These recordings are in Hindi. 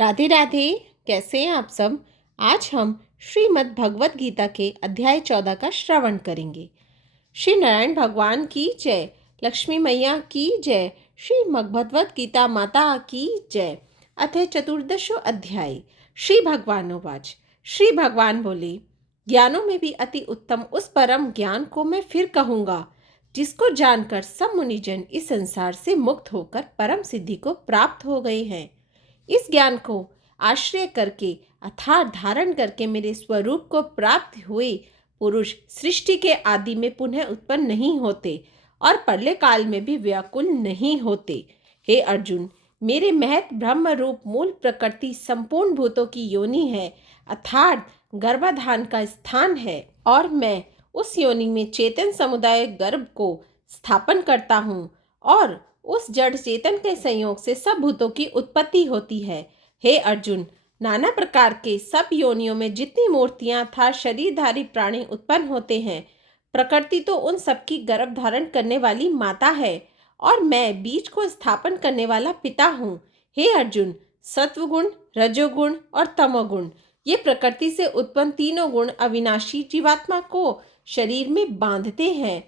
राधे राधे। कैसे हैं आप सब। आज हम श्रीमद् भगवत गीता के अध्याय 14 का श्रवण करेंगे। श्री नारायण भगवान की जय, लक्ष्मी मैया की जय, श्री भगवत गीता माता की जय। अथ चतुर्दशो अध्याय। श्री भगवानोवाच। श्री भगवान बोले, ज्ञानों में भी अति उत्तम उस परम ज्ञान को मैं फिर कहूँगा जिसको जानकर सब मुनिजन इस संसार से मुक्त होकर परम सिद्धि को प्राप्त हो गए हैं। इस ज्ञान को आश्रय करके अर्थात धारण करके मेरे स्वरूप को प्राप्त हुए पुरुष सृष्टि के आदि में पुनः उत्पन्न नहीं होते और प्रलय काल में भी व्याकुल नहीं होते। हे अर्जुन, मेरे महत ब्रह्म रूप मूल प्रकृति संपूर्ण भूतों की योनि है, अर्थात गर्भाधान का स्थान है, और मैं उस योनि में चेतन समुदाय गर्भ को स्थापन करता हूँ और उस जड़ चेतन के संयोग से सब भूतों की उत्पत्ति होती है। हे अर्जुन, नाना प्रकार के सब योनियों में जितनी मूर्तियां था शरीरधारी प्राणी उत्पन्न होते हैं, प्रकृति तो उन सबकी गर्भ धारण करने वाली माता है और मैं बीज को स्थापन करने वाला पिता हूँ। हे अर्जुन, सत्वगुण, रजोगुण और तमोगुण ये प्रकृति से उत्पन्न तीनों गुण अविनाशी जीवात्मा को शरीर में बांधते हैं।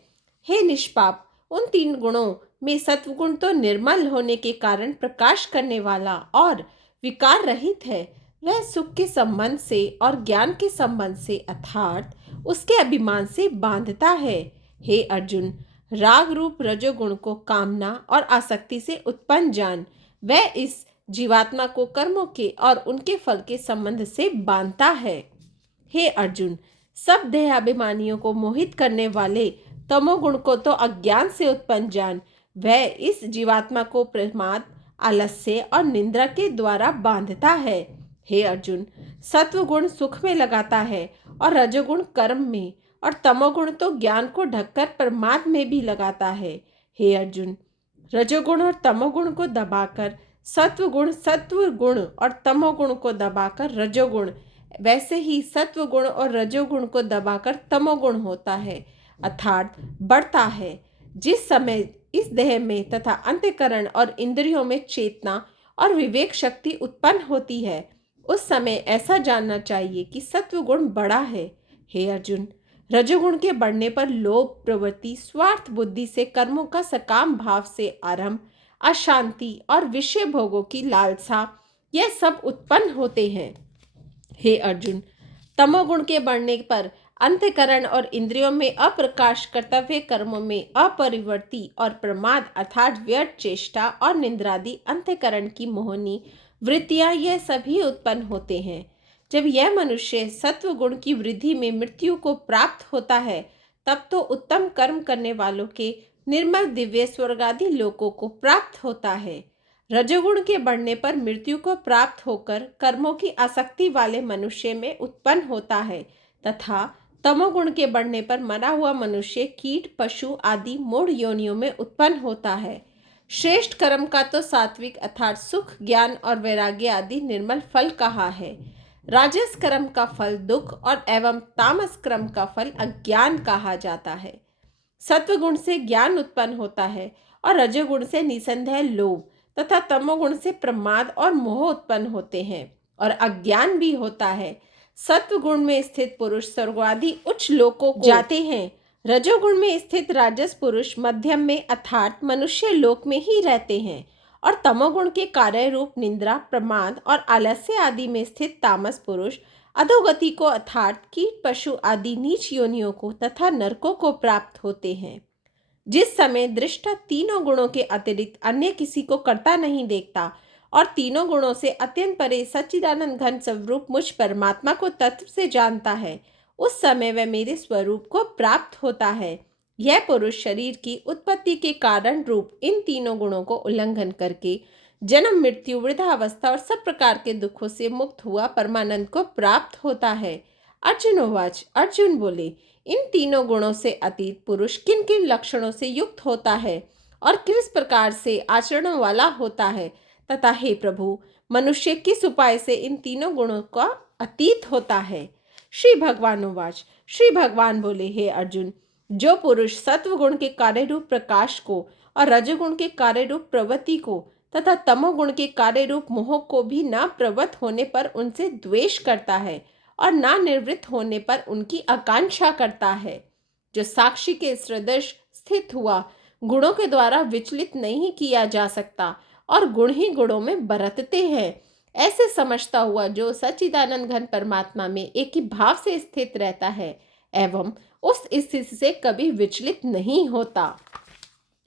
हे निष्पाप, उन तीन गुणों में सत्वगुण तो निर्मल होने के कारण प्रकाश करने वाला और विकार रहित है। वह सुख के संबंध से और ज्ञान के संबंध से अर्थात उसके अभिमान से बांधता है। हे अर्जुन, राग रूप रजोगुण को कामना और आसक्ति से उत्पन्न जान। वह इस जीवात्मा को कर्मों के और उनके फल के संबंध से बांधता है। हे अर्जुन, सब देहाभिमानियों को मोहित करने वाले तमोगुण को तो अज्ञान से उत्पन्न जान। वह इस जीवात्मा को प्रमाद, आलस्य और निंद्रा के द्वारा बांधता है। हे अर्जुन, सत्वगुण सुख में लगाता है और रजोगुण कर्म में और तमोगुण तो ज्ञान को ढककर प्रमाद में भी लगाता है। हे अर्जुन, रजोगुण और तमोगुण को दबाकर सत्व गुण और तमोगुण को दबाकर रजोगुण, वैसे ही सत्व गुण और रजोगुण को दबाकर तमोगुण होता है अर्थात बढ़ता है। जिस समय इस देह में तथा अंतःकरण और इंद्रियों में चेतना और विवेक शक्ति उत्पन्न होती है, उस समय ऐसा जानना चाहिए कि सत्व गुण बड़ा है। हे अर्जुन, रजोगुण के बढ़ने पर लोभ प्रवृत्ति, स्वार्थ बुद्धि से कर्मों का सकाम भाव से आरंभ, अशांति और विषय भोगों की लालसा, यह सब उत्पन्न होते हैं। हे अर्जुन, तमोगुण के बढ़ने पर अंतःकरण और इंद्रियों में अप्रकाश, कर्तव्य कर्मों में अपरिवर्ती और प्रमाद अर्थात व्यर्थ चेष्टा और निंद्रादि अंतःकरण की मोहनी वृत्तियां, यह सभी उत्पन्न होते हैं। जब यह मनुष्य सत्व गुण की वृद्धि में मृत्यु को प्राप्त होता है, तब तो उत्तम कर्म करने वालों के निर्मल दिव्य स्वर्गादि लोकों को प्राप्त होता है। रजोगुण के बढ़ने पर मृत्यु को प्राप्त होकर कर्मों की आसक्ति वाले मनुष्य में उत्पन्न होता है तथा तमोगुण के बढ़ने पर मरा हुआ मनुष्य कीट, पशु आदि मूढ़ योनियों में उत्पन्न होता है। श्रेष्ठ कर्म का तो सात्विक अर्थात सुख, ज्ञान और वैराग्य आदि निर्मल फल कहा है। राजस कर्म का फल दुख और एवं तामस कर्म का फल अज्ञान कहा जाता है। सत्वगुण से ज्ञान उत्पन्न होता है और रजोगुण से निसंदेह लोभ तथा तमोगुण से प्रमाद और मोह उत्पन्न होते हैं और अज्ञान भी होता है। सत्व गुण में स्थित पुरुष स्वर्गादि उच्च लोकों को जाते हैं। रजोगुण में स्थित राजस पुरुष मध्यम में अर्थात मनुष्य लोक में ही रहते हैं और तमोगुण के कार्य रूप निंद्रा, प्रमाद और आलस्य आदि में स्थित तामस पुरुष अधोगति को अर्थात कीट, पशु आदि नीच योनियों को तथा नरकों को प्राप्त होते हैं। जिस समय दृष्टा तीनों गुणों के अतिरिक्त अन्य किसी को करता नहीं देखता और तीनों गुणों से अत्यंत परे सच्चिदानंद घन स्वरूप मुझ परमात्मा को तत्व से जानता है, उस समय वह मेरे स्वरूप को प्राप्त होता है। यह पुरुष शरीर की उत्पत्ति के कारण रूप इन तीनों गुणों को उल्लंघन करके जन्म, मृत्यु, वृद्धावस्था और सब प्रकार के दुखों से मुक्त हुआ परमानंद को प्राप्त होता है। अर्जुनोवाच। अर्जुन बोले, इन तीनों गुणों से अतीत पुरुष किन किन लक्षणों से युक्त होता है और किस प्रकार से आचरणों वाला होता है तथा हे प्रभु, मनुष्य किस उपाय से इन तीनों गुणों का अतीत होता है। श्री भगवानोवाच। श्री भगवान बोले, हे अर्जुन, जो पुरुष सत्व गुण के कार्य रूप प्रकाश को और रजोगुण के कार्य रूप प्रवृत्ति को तथा तमोगुण के कार्य रूप मोह को भी ना प्रवृत्त होने पर उनसे द्वेष करता है और ना निवृत्त होने पर उनकी आकांक्षा करता है। जो साक्षी के सदृश स्थित हुआ, गुणों के द्वारा विचलित नहीं किया जा सकता और गुण ही गुणों में बरतते हैं, ऐसे समझता हुआ जो सच्चिदानंद घन परमात्मा में एक ही भाव से स्थित रहता है एवं उस स्थिति से कभी विचलित नहीं होता,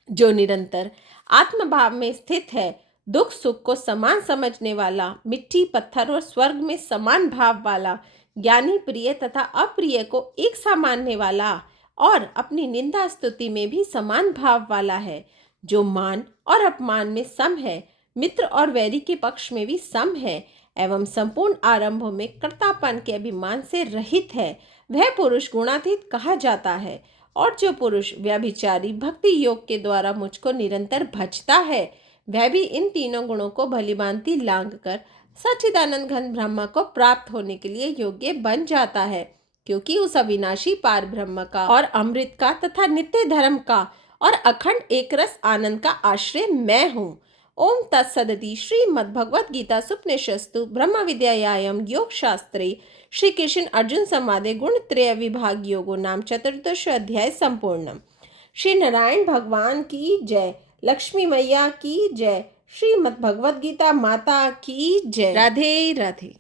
जो निरंतर आत्मभाव में स्थित है, दुख सुख को समान समझने वाला, मिट्टी पत्थर और स्वर्ग में समान भाव वाला, ज्ञानी प्रिय तथा अप्रिय को एक सा मानने वाला और अपनी निंदा स्तुति में भी समान भाव वाला है, जो मान और अपमान में सम है, मित्र और वैरी के पक्ष में भी सम है एवं संपूर्ण आरंभों में कर्तापन के अभिमान से रहित है, वह पुरुष गुणातीत कहा जाता है। और जो पुरुष व्यभिचारी भक्ति योग के द्वारा मुझको निरंतर भजता है, वह भी इन तीनों गुणों को भलीभांति लांघ कर सच्चिदानंद घन ब्रह्म को प्राप्त होने के लिए योग्य बन जाता है, क्योंकि उस अविनाशी पार ब्रह्म का और अमृत का तथा नित्य धर्म का और अखंड एकरस आनंद का आश्रय मैं हूँ। ओम तत्सदिति श्रीमद्भगवद गीता सुपनिषत्सु ब्रह्म विद्यायाम योग शास्त्रे श्री कृष्ण अर्जुन संवादे गुण त्रय विभाग योगो नाम चतुर्दश अध्याय संपूर्णम। श्री नारायण भगवान की जय, लक्ष्मी मैया की जय, श्रीमद्भगवद गीता माता की जय। राधे राधे।